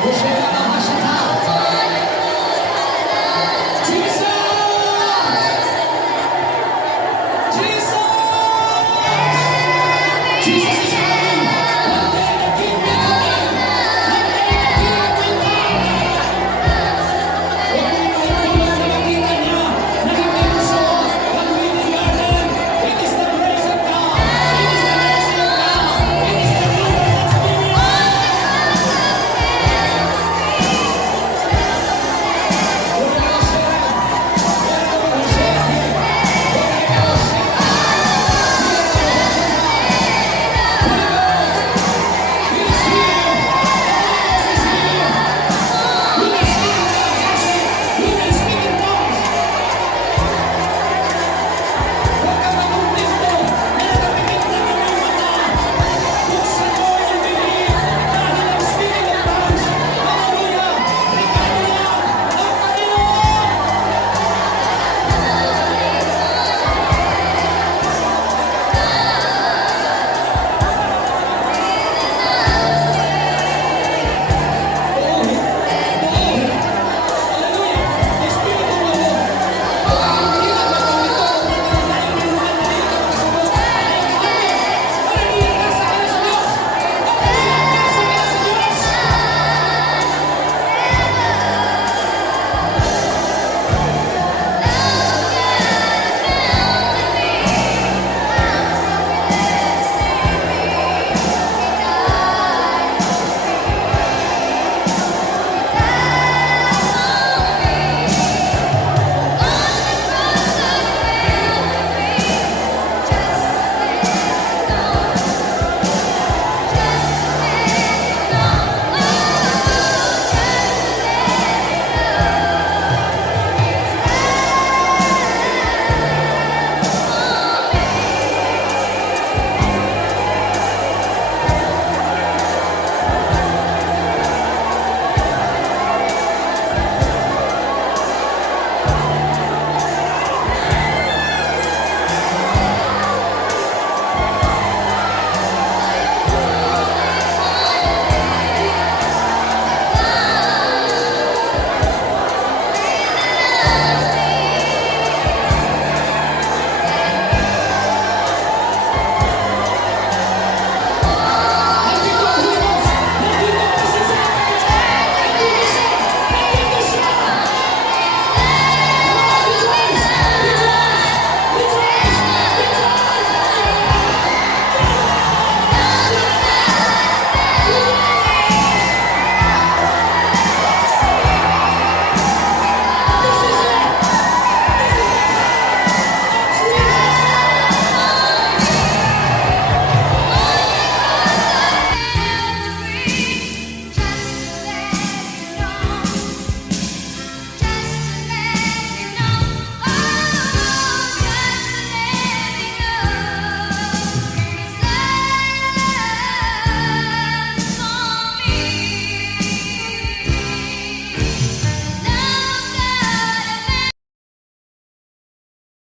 Michelle Mahashata. Jesus! Jesus! Jesus is